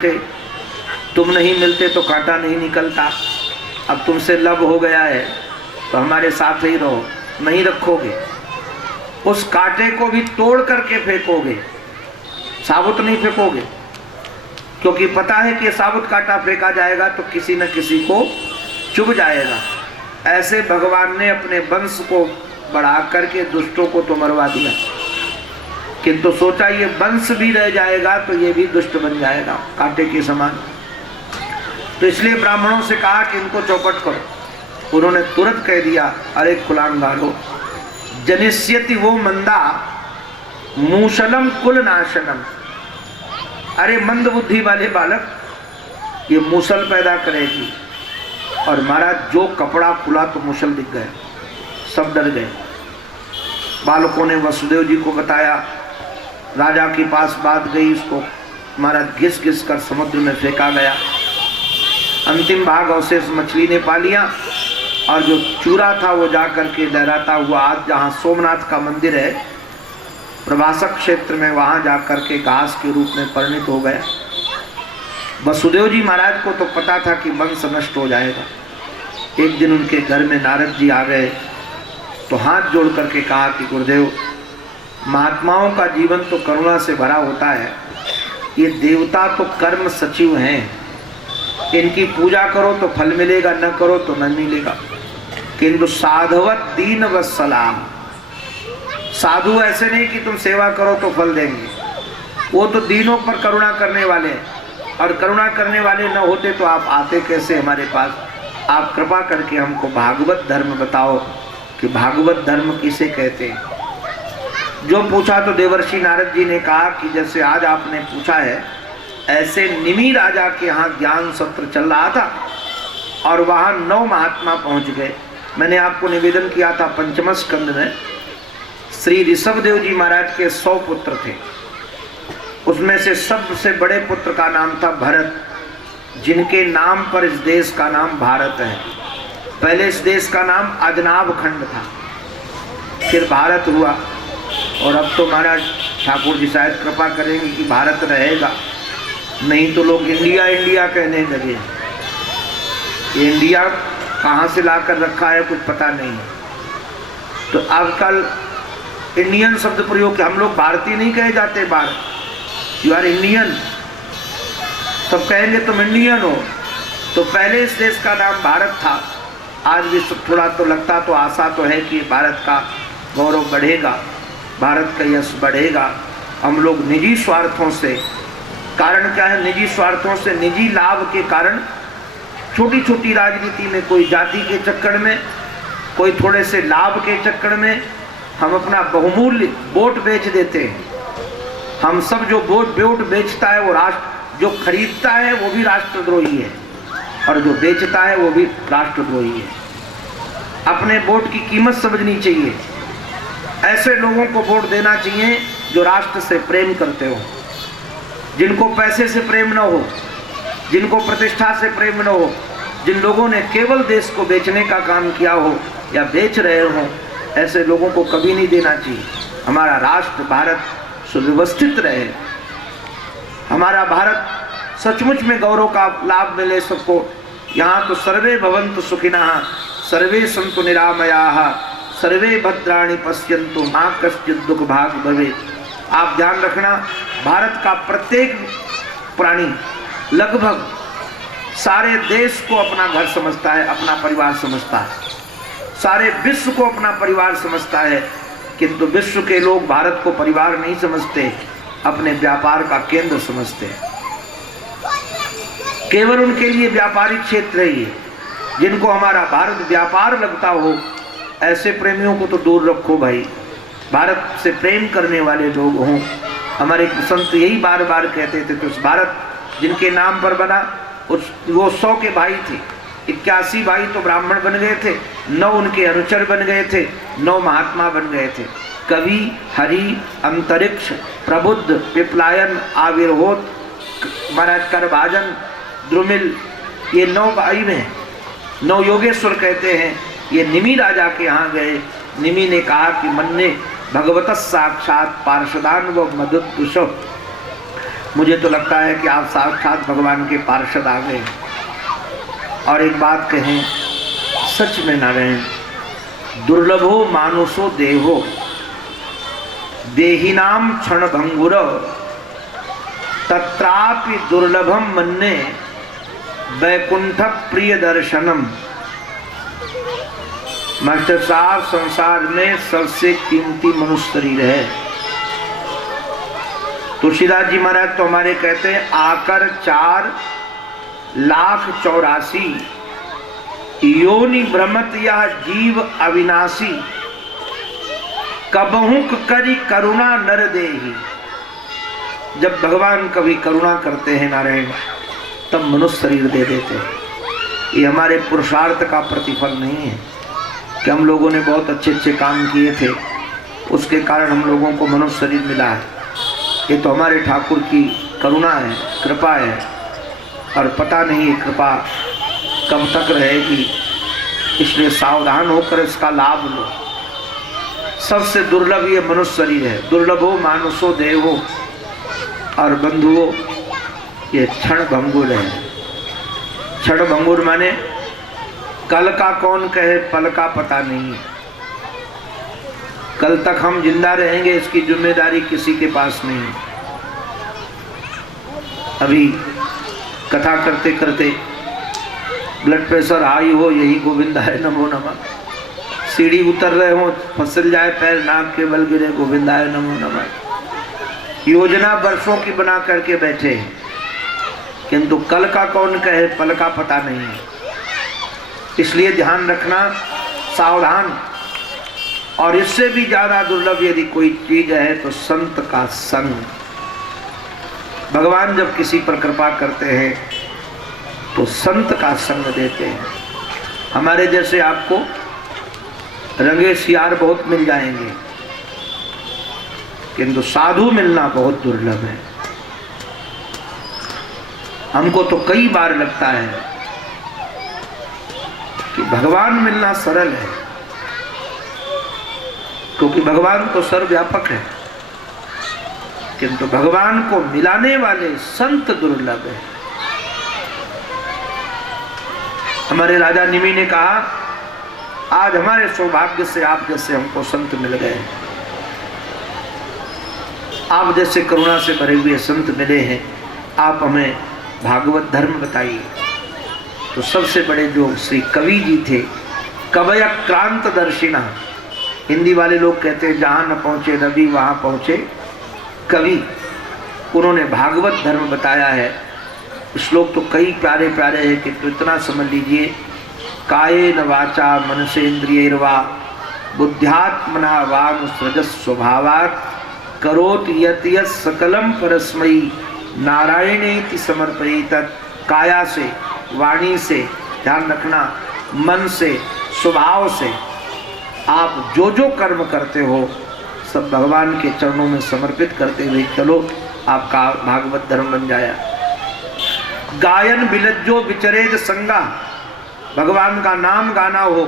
तुम नहीं मिलते तो कांटा नहीं निकलता। अब तुमसे लब हो गया है तो हमारे साथ ही रहो, नहीं रखोगे, उस कांटे को भी तोड़ करके फेंकोगे, साबुत नहीं फेंकोगे, क्योंकि पता है कि साबुत कांटा फेंका जाएगा तो किसी न किसी को चुभ जाएगा। ऐसे भगवान ने अपने वंश को बढ़ा करके दुष्टों को तो मरवा दिया, किंतु सोचा ये वंश भी रह जाएगा तो ये भी दुष्ट बन जाएगा कांटे के समान। तो इसलिए ब्राह्मणों से कहा कि इनको चौपट करो। उन्होंने तुरंत कह दिया, अरे कुलांगारो, जनिष्यति वो मंदा मूसलम कुल नाशनम। अरे मंद बुद्धि वाले बालक, ये मूसल पैदा करेगी। और महाराज जो कपड़ा खुला तो मूसल दिख गए, सब डर गए। बालकों ने वसुदेव जी को बताया, राजा के पास बात गई, उसको महाराज घिस घिस कर समुद्र में फेंका गया। अंतिम भाग अवशेष मछली ने पा लिया और जो चूरा था वो जा करके लहराता हुआ आज जहाँ सोमनाथ का मंदिर है प्रभासक क्षेत्र में, वहाँ जा करके घास के रूप में परिणित हो गया। वसुदेव जी महाराज को तो पता था कि वंश नष्ट हो जाएगा। एक दिन उनके घर में नारद जी आ गए तो हाथ जोड़ करके कहा कि गुरुदेव, महात्माओं का जीवन तो करुणा से भरा होता है, ये देवता तो कर्म सचिव हैं, इनकी पूजा करो तो फल मिलेगा, न करो तो न मिलेगा। किंतु साधवत दीन वत्सला, साधु ऐसे नहीं कि तुम सेवा करो तो फल देंगे, वो तो दीनों पर करुणा करने वाले हैं, और करुणा करने वाले न होते तो आप आते कैसे हमारे पास। आप कृपा करके हमको भागवत धर्म बताओ कि भागवत धर्म किसे कहते हैं। जो पूछा तो देवर्षि नारद जी ने कहा कि जैसे आज आपने पूछा है, ऐसे निमि राजा के यहाँ ज्ञान सत्र चल रहा था और वहाँ 9 महात्मा पहुँच गए। मैंने आपको निवेदन किया था पंचम स्कंद में श्री ऋषभदेव जी महाराज के 100 पुत्र थे। उसमें से सबसे बड़े पुत्र का नाम था भरत, जिनके नाम पर इस देश का नाम भारत है। पहले इस देश का नाम अजनाब खंड था, फिर भारत हुआ, और अब तो महाराज ठाकुर जी शायद कृपा करेंगे कि भारत रहेगा, नहीं तो लोग इंडिया इंडिया कहने लगे। ये इंडिया कहाँ से लाकर रखा है कुछ पता नहीं। तो आजकल इंडियन शब्द प्रयोग के, हम लोग भारतीय नहीं कहे जाते बाहर, यू आर इंडियन, सब कहेंगे तुम इंडियन हो। तो पहले इस देश का नाम भारत था, आज भी थोड़ा तो लगता तो आशा तो है कि भारत का गौरव बढ़ेगा, भारत का यश बढ़ेगा। हम लोग निजी स्वार्थों से, कारण क्या है, निजी स्वार्थों से, निजी लाभ के कारण, छोटी छोटी राजनीति में, कोई जाति के चक्कर में, कोई थोड़े से लाभ के चक्कर में हम अपना बहुमूल्य वोट बेच देते हैं। हम सब जो वोट बेचता है वो राष्ट्र, जो खरीदता है वो भी राष्ट्रद्रोही है और जो बेचता है वो भी राष्ट्रद्रोही है। अपने वोट की कीमत समझनी चाहिए। ऐसे लोगों को वोट देना चाहिए जो राष्ट्र से प्रेम करते हो, जिनको पैसे से प्रेम न हो, जिनको प्रतिष्ठा से प्रेम न हो, जिन लोगों ने केवल देश को बेचने का काम किया हो या बेच रहे हो, ऐसे लोगों को कभी नहीं देना चाहिए। हमारा राष्ट्र भारत सुव्यवस्थित रहे, हमारा भारत सचमुच में गौरव का लाभ मिले सबको। यहाँ तो सर्वे भवन्तु सुखिनः, सर्वे सन्तु निरामयाः, सर्वे भद्राणि पश्यन्तु मा कश्चित् दुःख भाग् भवेत्। आप ध्यान रखना, भारत का प्रत्येक प्राणी लगभग सारे देश को अपना घर समझता है, अपना परिवार समझता है, सारे विश्व को अपना परिवार समझता है, किंतु विश्व के लोग भारत को परिवार नहीं समझते, अपने व्यापार का केंद्र समझते हैं। केवल उनके लिए व्यापारिक क्षेत्र ही है। जिनको हमारा भारत व्यापार लगता हो, ऐसे प्रेमियों को तो दूर रखो भाई। भारत से प्रेम करने वाले लोग हों। हमारे संत यही बार बार कहते थे। तो उस भारत जिनके नाम पर बना, उस वो 100 के भाई थे, 81 भाई तो ब्राह्मण बन गए थे, 9 उनके अनुचर बन गए थे, 9 महात्मा बन गए थे। कवि, हरि, अंतरिक्ष, प्रबुद्ध, पिपलायन, आविर्होत, महाराज करभाजन, द्रुमिल, ये 9 भाई में 9 योगेश्वर कहते हैं। ये निमि राजा के यहाँ गए। निमि ने कहा कि मन्ने भगवत साक्षात पार्षदान व मधुपुष, मुझे तो लगता है कि आप साक्षात भगवान के पार्षद आ गए। और एक बात कहें, सच में नारायण, दुर्लभो मानुषो देहो देहिनाम क्षण भंगुर तत्रापि दुर्लभम मन्ने वैकुंठ प्रिय दर्शनम। मास्टर साहब, संसार में सबसे कीमती मनुष्य शरीर है। तुलसीदास जी महाराज तो हमारे कहते हैं, आकर 4,84,000 योनि भ्रमत या जीव अविनाशी कबहुक करी करुणा नर देही। जब भगवान कभी करुणा करते हैं नारायण, तब मनुष्य शरीर दे देते हैं। ये हमारे पुरुषार्थ का प्रतिफल नहीं है कि हम लोगों ने बहुत अच्छे अच्छे काम किए थे, उसके कारण हम लोगों को मनुष्य शरीर मिला है। ये तो हमारे ठाकुर की करुणा है, कृपा है, और पता नहीं ये कृपा कब तक रहेगी, इसलिए सावधान होकर इसका लाभ लो। सबसे दुर्लभ ये मनुष्य शरीर है। दुर्लभो मानुषो देहो, और बंधुओं ये क्षण भंगुर है। क्षण भंगुर माने कल का कौन कहे, पल का पता नहीं है। कल तक हम जिंदा रहेंगे इसकी जिम्मेदारी किसी के पास नहीं है। अभी कथा करते करते ब्लड प्रेशर हाई हो, यही गोविंदाय नमो नमः। सीढ़ी उतर रहे हो, फिसल जाए पैर, नाक के बल गिरे, गोविंदाय नमो नमः। योजना वर्षों की बना करके बैठे हैं, किंतु कल का कौन कहे, पल का पता नहीं है। इसलिए ध्यान रखना, सावधान। और इससे भी ज्यादा दुर्लभ यदि कोई चीज है तो संत का संग। भगवान जब किसी पर कृपा करते हैं तो संत का संग देते हैं। हमारे जैसे आपको रंगे सियार बहुत मिल जाएंगे, किंतु साधु मिलना बहुत दुर्लभ है। हमको तो कई बार लगता है कि भगवान मिलना सरल है, क्योंकि भगवान तो सर्वव्यापक है, किंतु भगवान को मिलाने वाले संत दुर्लभ है। हमारे राजा निमि ने कहा, आज हमारे सौभाग्य से आप जैसे हमको संत मिल गए, आप जैसे करुणा से भरे हुए संत मिले हैं, आप हमें भागवत धर्म बताइए। तो सबसे बड़े जो श्री कवि जी थे, कवय क्रांत दर्शिना, हिंदी वाले लोग कहते हैं जहाँ न पहुँचे रवि वहाँ पहुँचे कवि, उन्होंने भागवत धर्म बताया है। श्लोक तो कई प्यारे प्यारे हैं, कि तो इतना समझ लीजिए, कायेन वाचा मनसेन्द्रियैर्वा बुद्ध्यात्मना वानुसृजस् स्वभावात् करोति यत् यत् सकलम परस्मै नारायणेति समर्पयेत्। काया से, वाणी से, ध्यान रखना, मन से, स्वभाव से आप जो जो कर्म करते हो सब भगवान के चरणों में समर्पित करते हुए चलो, आपका भागवत धर्म बन जाया। गायन बिलज्जो विचरेद संगा, भगवान का नाम गाना हो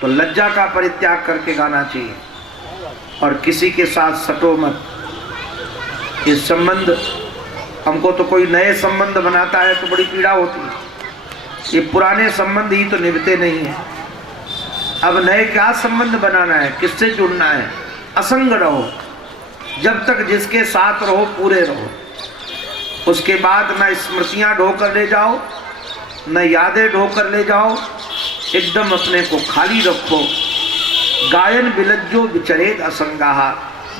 तो लज्जा का परित्याग करके गाना चाहिए, और किसी के साथ सटो मत। ये संबंध, हमको तो कोई नए संबंध बनाता है तो बड़ी पीड़ा होती है, ये पुराने संबंध ही तो निभते नहीं है। अब नए क्या संबंध बनाना है, किससे जुड़ना है? असंग रहो, जब तक जिसके साथ रहो पूरे रहो। उसके बाद न स्मृतियां ढोकर ले जाओ, न यादें ढोकर ले जाओ, एकदम अपने को खाली रखो। गायन बिलज्जो विचरेद असंगाहा।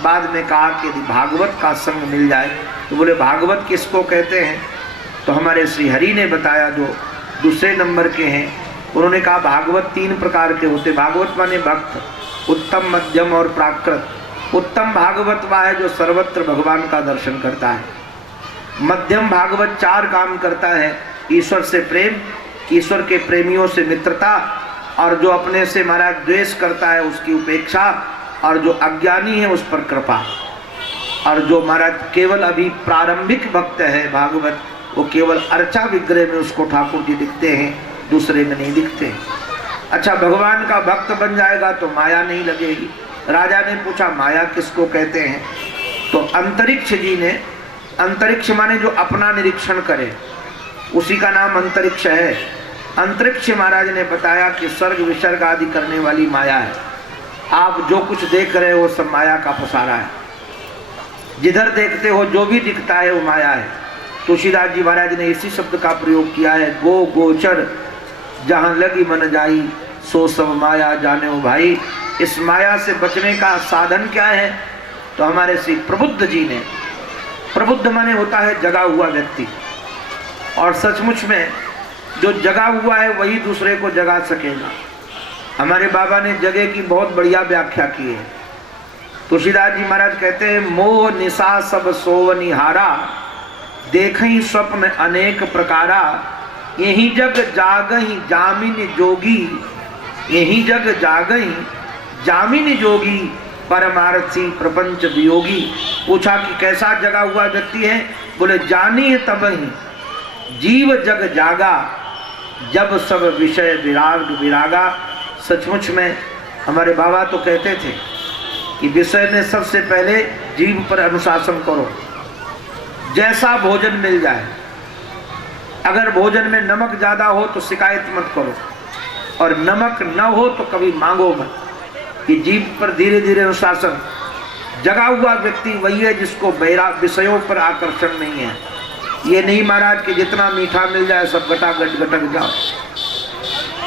बाद में कहा कि यदि भागवत का संग मिल जाए तो बोले भागवत किसको कहते हैं? तो हमारे श्री हरि ने बताया, जो दूसरे नंबर के हैं, उन्होंने कहा भागवत 3 प्रकार के होते। भागवत माने भक्त, उत्तम, मध्यम और प्राकृत। उत्तम भागवत वह है जो सर्वत्र भगवान का दर्शन करता है। मध्यम भागवत 4 काम करता है, ईश्वर से प्रेम, ईश्वर के प्रेमियों से मित्रता, और जो अपने से महाराज द्वेष करता है उसकी उपेक्षा, और जो अज्ञानी है उस पर कृपा। और जो महाराज केवल अभी प्रारंभिक भक्त है भागवत, वो केवल अर्चा विग्रह में उसको ठाकुर जी दिखते हैं, दूसरे में नहीं दिखते। अच्छा, भगवान का भक्त बन जाएगा तो माया नहीं लगेगी। राजा ने पूछा माया किसको कहते हैं? तो अंतरिक्ष जी ने अंतरिक्ष माने जो अपना निरीक्षण करे, उसी का नाम अंतरिक्ष है। अंतरिक्ष महाराज ने बताया कि सर्ग विसर्ग आदि करने वाली माया है। आप जो कुछ देख रहे हो सब माया का पसारा है। जिधर देखते हो जो भी दिखता है वो माया है। तुलसीदास जी महाराज ने इसी शब्द का प्रयोग किया है, गो गोचर जहाँ लगी मन जाई सो सब माया जाने हो भाई। इस माया से बचने का साधन क्या है? तो हमारे श्री प्रबुद्ध जी ने, प्रबुद्ध माने होता है जगा हुआ व्यक्ति, और सचमुच में जो जगा हुआ है वही दूसरे को जगा सकेगा। हमारे बाबा ने जगह की बहुत बढ़िया व्याख्या की है। तुलसीदास जी महाराज कहते हैं, मोह निशा सब सोवनिहारा देखई स्वप्न अनेक प्रकारा यही जग जागही जामिन जोगी यही जग जागही जामिन जोगी परमार्थी प्रपंच वियोगी। पूछा कि कैसा जगा हुआ व्यक्ति है? बोले जानिए तब ही जीव जग जागा जब सब विषय विराग विरागा। सचमुच में हमारे बाबा तो कहते थे कि विषय में सबसे पहले जीव पर अनुशासन करो। जैसा भोजन मिल जाए, अगर भोजन में नमक ज़्यादा हो तो शिकायत मत करो, और नमक न हो तो कभी मांगो मत। कि जीव पर धीरे धीरे अनुशासन। जगा हुआ व्यक्ति वही है जिसको विषयों पर आकर्षण नहीं है। ये नहीं महाराज कि जितना मीठा मिल जाए सब गटागट गटक जाओ,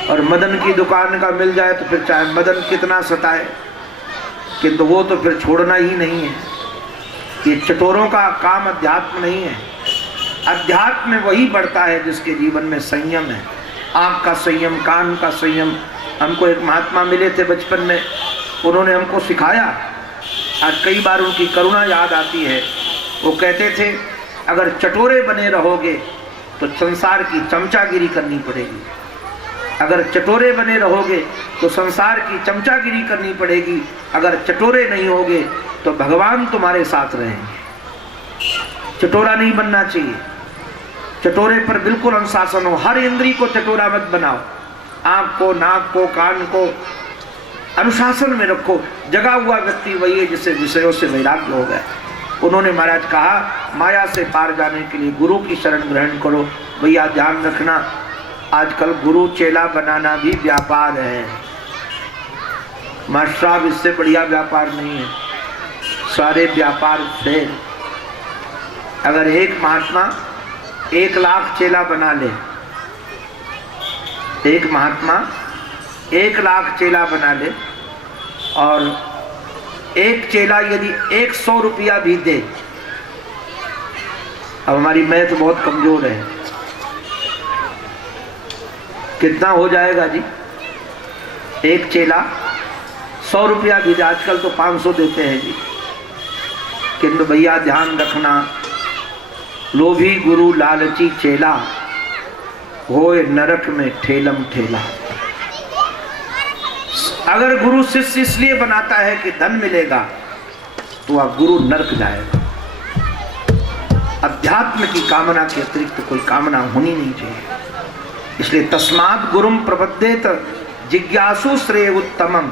और मदन की दुकान का मिल जाए तो फिर चाहे मदन कितना सताए, किंतु वो तो फिर छोड़ना ही नहीं है। ये चटोरों का काम अध्यात्म नहीं है। अध्यात्म में वही बढ़ता है जिसके जीवन में संयम है। आँख का संयम, कान का संयम। हमको एक महात्मा मिले थे बचपन में, उन्होंने हमको सिखाया। आज कई बार उनकी करुणा याद आती है। वो कहते थे, अगर चटोरे बने रहोगे तो संसार की चमचागिरी करनी पड़ेगी। अगर चटोरे बने रहोगे तो संसार की चमचागिरी करनी पड़ेगी। अगर चटोरे नहीं होगे तो भगवान तुम्हारे साथ रहेंगे। चटोरा नहीं बनना चाहिए। चटोरे पर बिल्कुल अनुशासन हो। हर इंद्री को चटोरा मत बनाओ। आँख को, नाक को, कान को अनुशासन में रखो। जगा हुआ व्यक्ति वही है जिसे विषयों से वैराग्य हो गया। उन्होंने महाराज कहा, माया से पार जाने के लिए गुरु की शरण ग्रहण करो। भैया ध्यान रखना, आजकल गुरु चेला बनाना भी व्यापार है। मास्टर साहब, इससे बढ़िया व्यापार नहीं है। सारे व्यापार फेल। अगर एक महात्मा 1 लाख चेला बना ले, एक महात्मा 1 लाख चेला बना ले, और एक चेला यदि 100 रुपया भी दे, अब हमारी मैथ बहुत कमजोर है, कितना हो जाएगा जी? एक चेला 100 रुपया भी दे, आजकल तो 500 देते हैं जी। किंतु भैया ध्यान रखना, लोभी गुरु लालची चेला होए नरक में ठेलम ठेला। अगर गुरु शिष्य इसलिए बनाता है कि धन मिलेगा तो वह गुरु नरक जाएगा। अध्यात्म की कामना के अतिरिक्त कोई कामना होनी नहीं चाहिए। इसलिए तस्मात् गुरुम प्रपद्येत जिज्ञासु श्रेय उत्तमम।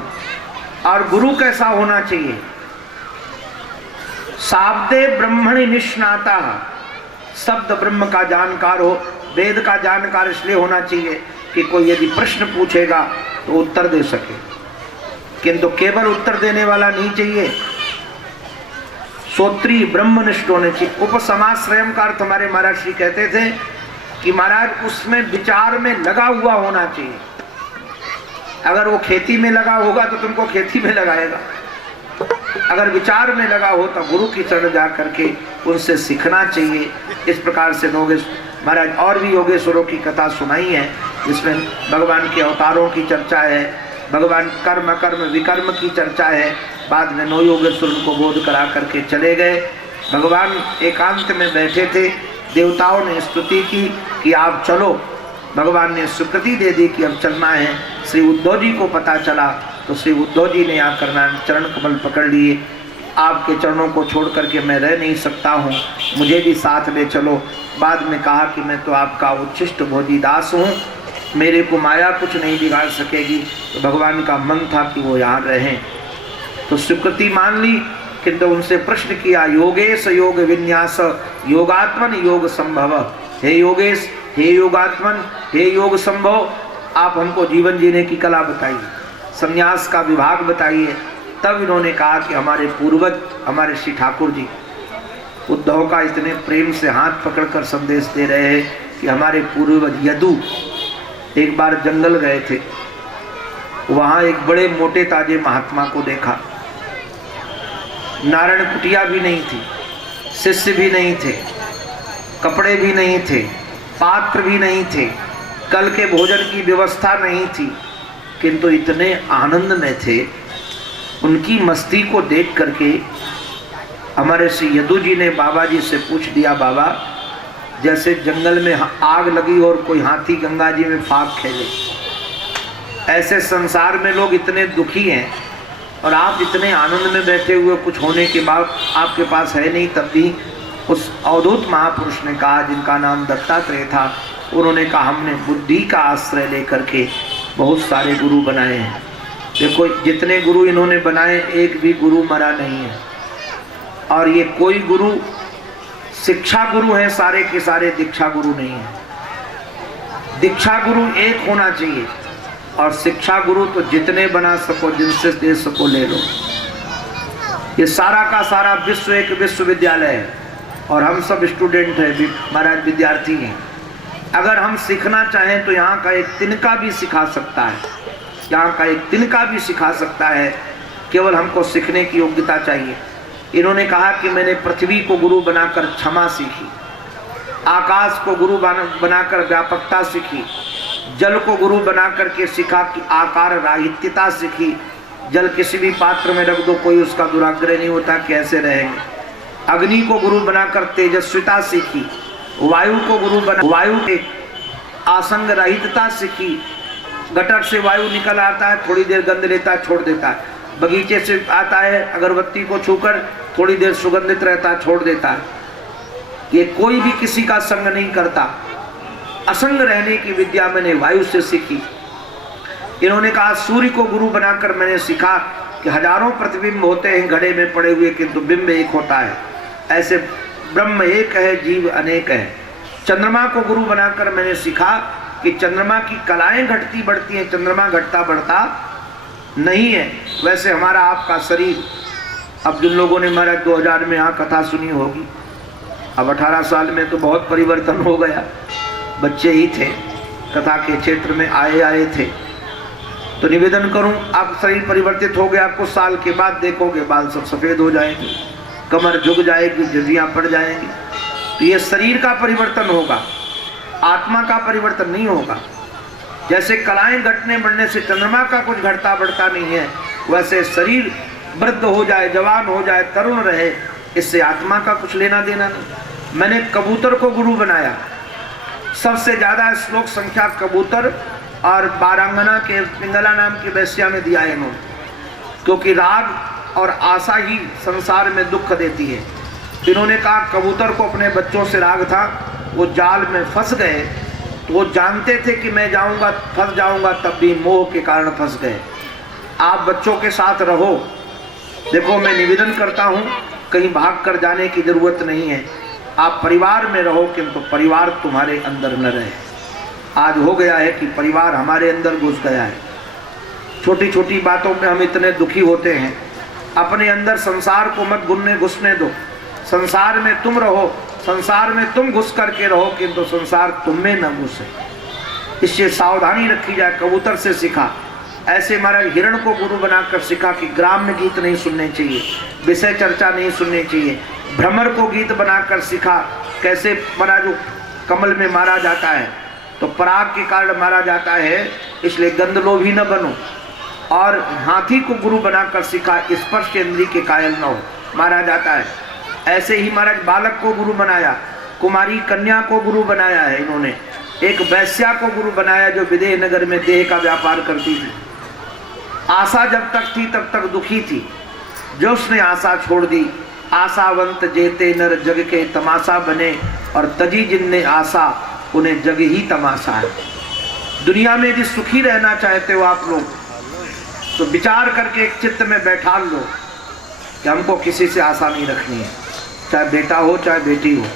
और गुरु कैसा होना चाहिए? शाब्दे ब्रह्मणि निष्णाता, शब्द ब्रह्म का जानकार हो। वेद का जानकार इसलिए होना चाहिए कि कोई यदि प्रश्न पूछेगा तो उत्तर दे सके, किंतु केवल उत्तर देने वाला नहीं चाहिए। श्रोत्री ब्रह्मनिष्ठ होने चाहिए। उपसमाश्रयम का अर्थ हमारे महाराज श्री कहते थे कि महाराज उसमें विचार में लगा हुआ होना चाहिए। अगर वो खेती में लगा होगा तो तुमको खेती में लगाएगा। अगर विचार में लगा हो तो गुरु की शरण जा करके उनसे सीखना चाहिए। इस प्रकार से योगेश महाराज और भी योगेश्वरों की कथा सुनाई है, जिसमें भगवान के अवतारों की चर्चा है, भगवान कर्म कर्म विकर्म की चर्चा है। बाद में 9 योगेश्वर उनको बोध करा करके चले गए। भगवान एकांत में बैठे थे, देवताओं ने स्तुति की कि आप चलो। भगवान ने स्वीकृति दे दी कि अब चलना है। श्री उद्धव जी को पता चला तो श्री उद्धव जी ने आकर चरण कमल पकड़ लिए। आपके चरणों को छोड़ करके मैं रह नहीं सकता हूँ, मुझे भी साथ ले चलो। बाद में कहा कि मैं तो आपका उच्छिष्ट भोजी दास हूँ, मेरे को माया कुछ नहीं बिगाड़ सकेगी। तो भगवान का मन था कि वो यहाँ रहें, तो स्वीकृति मान ली। किंतु उनसे प्रश्न किया, योगेश योग विन्यास योगात्मन योग संभव। हे योगेश, हे योगात्मन, हे योग संभव, आप हमको जीवन जीने की कला बताइए, संन्यास का विभाग बताइए। तब इन्होंने कहा कि हमारे पूर्वज, हमारे श्री ठाकुर जी उद्धव का इतने प्रेम से हाथ पकड़कर संदेश दे रहे हैं कि हमारे पूर्वज यदु एक बार जंगल गए थे, वहां एक बड़े मोटे ताजे महात्मा को देखा। नारायण कुटिया भी नहीं थी, शिष्य भी नहीं थे, कपड़े भी नहीं थे, पात्र भी नहीं थे, कल के भोजन की व्यवस्था नहीं थी, किंतु इतने आनंद में थे। उनकी मस्ती को देख करके हमारे श्री यदु जी ने बाबा जी से पूछ दिया, बाबा जैसे जंगल में आग लगी और कोई हाथी गंगा जी में फाग खेले, ऐसे संसार में लोग इतने दुखी हैं और आप इतने आनंद में बैठे हुए, कुछ होने के बाद आपके पास है नहीं। तब भी उस अवधूत महापुरुष ने कहा, जिनका नाम दत्तात्रेय था, उन्होंने कहा हमने बुद्धि का आश्रय लेकर के बहुत सारे गुरु बनाए हैं। देखो जितने गुरु इन्होंने बनाए, एक भी गुरु मरा नहीं है। और ये कोई गुरु शिक्षा गुरु है, सारे के सारे दीक्षा गुरु नहीं है। दीक्षा गुरु एक होना चाहिए और शिक्षा गुरु तो जितने बना सको, जिनसे दे सको ले लो। ये सारा का सारा विश्व एक विश्वविद्यालय है और हम सब स्टूडेंट हैं, महाराज विद्यार्थी हैं। अगर हम सीखना चाहें तो यहाँ का एक तिनका भी सिखा सकता है, यहाँ का एक तिनका भी सिखा सकता है, केवल हमको सीखने की योग्यता चाहिए। इन्होंने कहा कि मैंने पृथ्वी को गुरु बनाकर क्षमा सीखी, आकाश को गुरु बनाकर व्यापकता सीखी, जल को गुरु बनाकर के सीखा कि आकार राहित्यता सीखी। जल किसी भी पात्र में रख दो, कोई उसका दुराग्रह नहीं होता, कैसे रहेंगे। अग्नि को गुरु बनाकर तेजस्विता सीखी, वायु को गुरु बना वायु के आसंग रहितता सीखी। गटर से वायु निकल आता है, थोड़ी देर गंध लेता है, छोड़ देता है। बगीचे से आता है, अगरबत्ती को छूकर थोड़ी देर सुगंधित रहता है, छोड़ देता है। ये कोई भी किसी का संग नहीं करता। असंग रहने की विद्या मैंने वायु से सीखी। इन्होंने कहा सूर्य को गुरु बनाकर मैंने सीखा कि हजारों प्रतिबिंब होते हैं घड़े में पड़े हुए, किंतु बिंब एक होता है। ऐसे ब्रह्म एक है, जीव अनेक है। चंद्रमा को गुरु बनाकर मैंने सीखा कि चंद्रमा की कलाएं घटती बढ़ती हैं, चंद्रमा घटता बढ़ता नहीं है। वैसे हमारा आपका शरीर, अब जिन लोगों ने हमारा 2000 में यहाँ कथा सुनी होगी, अब 18 साल में तो बहुत परिवर्तन हो गया। बच्चे ही थे, कथा के क्षेत्र में आए थे। तो निवेदन करूं, आप शरीर परिवर्तित हो गया, कुछ साल के बाद देखोगे बाल सब सफ़ेद हो जाएंगे, कमर झुक जाएगी, झुर्रियाँ पड़ जाएंगी। तो ये शरीर का परिवर्तन होगा, आत्मा का परिवर्तन नहीं होगा। जैसे कलाएं घटने बढ़ने से चंद्रमा का कुछ घटता बढ़ता नहीं है, वैसे शरीर वृद्ध हो जाए, जवान हो जाए, तरुण रहे, इससे आत्मा का कुछ लेना देना नहीं। मैंने कबूतर को गुरु बनाया। सबसे ज़्यादा श्लोक संख्या कबूतर और बारांगना के पिंगला नाम की वैश्या में दिया है इन्होंने, क्योंकि राग और आशा ही संसार में दुख देती है। इन्होंने कहा कबूतर को अपने बच्चों से राग था, वो जाल में फंस गए, तो वो जानते थे कि मैं जाऊंगा फंस जाऊंगा, तब भी मोह के कारण फंस गए। आप बच्चों के साथ रहो। देखो मैं निवेदन करता हूँ, कहीं भाग कर जाने की जरूरत नहीं है। आप परिवार में रहो, किंतु परिवार तुम्हारे अंदर न रहे। आज हो गया है कि परिवार हमारे अंदर घुस गया है। छोटी छोटी बातों में हम इतने दुखी होते हैं। अपने अंदर संसार को मत घुसने दो। संसार में तुम रहो, संसार में तुम घुस करके रहो, किंतु संसार तुम में न घुसे। इससे सावधानी रखी जाए। कबूतर से सीखा। ऐसे महाराज हिरण को गुरु बनाकर सीखा कि ग्राम्य गीत नहीं सुनने चाहिए, विषय चर्चा नहीं सुनने चाहिए। भ्रमर को गीत बनाकर सीखा, कैसे महाराज कमल में मारा जाता है तो पराग के कारण मारा जाता है, इसलिए गंधलोभी न बनो। और हाथी को गुरु बनाकर सीखा, स्पर्श इंद्रिय के कायल न हो, मारा जाता है। ऐसे ही महाराज बालक को गुरु बनाया, कुमारी कन्या को गुरु बनाया है इन्होंने। एक वैश्या को गुरु बनाया जो विदेह नगर में देह का व्यापार करती थी। आशा जब तक थी तब तक दुखी थी, जो उसने आशा छोड़ दी। आशावंत जेते नर जग के तमाशा बने, और तजी जिनने आशा उन्हें जग ही तमाशा है। दुनिया में यदि सुखी रहना चाहते हो आप लोग, तो विचार करके एक चित्त में बैठा लो कि हमको किसी से आशा नहीं रखनी है, चाहे बेटा हो चाहे बेटी हो,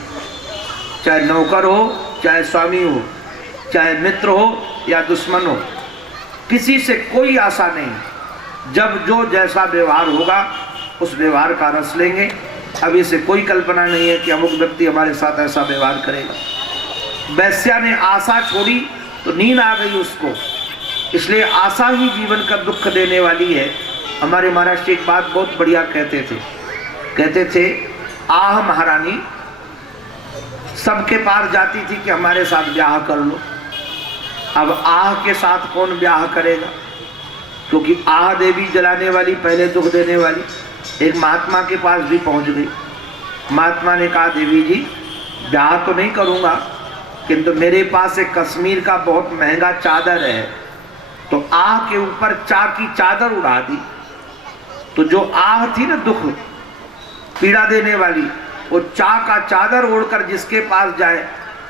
चाहे नौकर हो चाहे स्वामी हो, चाहे मित्र हो या दुश्मन हो, किसी से कोई आशा नहीं। जब जो जैसा व्यवहार होगा उस व्यवहार का रस लेंगे। अभी से कोई कल्पना नहीं है कि अमुक व्यक्ति हमारे साथ ऐसा व्यवहार करेगा। वैश्या ने आशा छोड़ी तो नींद आ गई उसको, इसलिए आशा ही जीवन का दुख देने वाली है। हमारे महाराज जी एक बात बहुत बढ़िया कहते थे, आह महारानी सबके पार जाती थी कि हमारे साथ ब्याह कर लो। अब आह के साथ कौन ब्याह करेगा, क्योंकि आह देवी जलाने वाली, पहले दुख देने वाली। एक महात्मा के पास भी पहुंच गई। महात्मा ने कहा, देवी जी ब्याह तो नहीं करूंगा, किंतु मेरे पास एक कश्मीर का बहुत महंगा चादर है, तो आह के ऊपर चा की चादर उड़ा दी। तो जो आह थी ना दुख पीड़ा देने वाली, वो चा का चादर ओढ़कर जिसके पास जाए,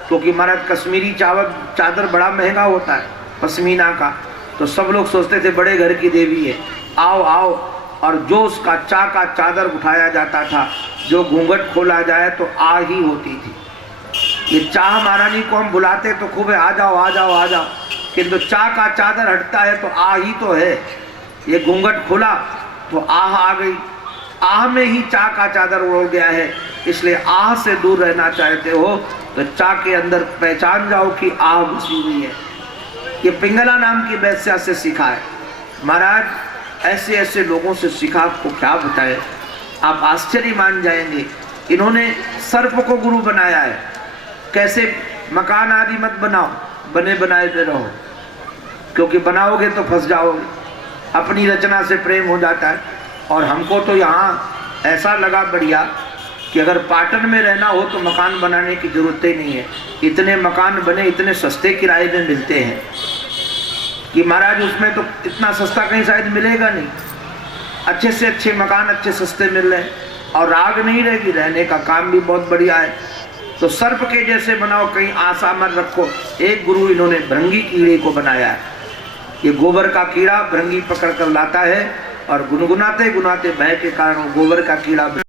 क्योंकि महाराज कश्मीरी चादर बड़ा महंगा होता है पश्मीना का, तो सब लोग सोचते थे बड़े घर की देवी है, आओ आओ। और जो उसका चा का चादर उठाया जाता था, जो घूंघट खोला जाए तो आ ही होती थी। ये चाह महारानी को हम बुलाते तो खूब है, आ जाओ आ जाओ आ जाओ, किंतु चा का चादर हटता है तो आ ही तो है। ये घूंघट खोला तो आह आ गई, आह में ही चा का चादर उड़ गया है। इसलिए आह से दूर रहना चाहते हो तो चा के अंदर पहचान जाओ कि आह घुसी हुई है। ये पिंगला नाम की वैश्या से सीखा है महाराज। ऐसे ऐसे लोगों से सीखा, आपको क्या बताए, आप आश्चर्य मान जाएंगे। इन्होंने सर्प को गुरु बनाया है। कैसे, मकान आदि मत बनाओ, बने बनाए पे रहो, क्योंकि बनाओगे तो फंस जाओगे। अपनी रचना से प्रेम हो जाता है। और हमको तो यहाँ ऐसा लगा बढ़िया कि अगर पाटन में रहना हो तो मकान बनाने की जरूरत ही नहीं है। इतने मकान बने, इतने सस्ते किराए में मिलते हैं कि महाराज उसमें तो इतना सस्ता कहीं शायद मिलेगा नहीं। अच्छे से अच्छे मकान अच्छे सस्ते मिल रहे हैं और राग नहीं रहेगी, रहने का काम भी बहुत बढ़िया है। तो सर्प के जैसे बनाओ, कहीं आशा मत रखो। एक गुरु इन्होंने भृंगी कीड़े को बनाया है। ये गोबर का कीड़ा भृंगी पकड़ कर लाता है और गुनगुनाते गुनाते भय के कारण गोबर का कीड़ा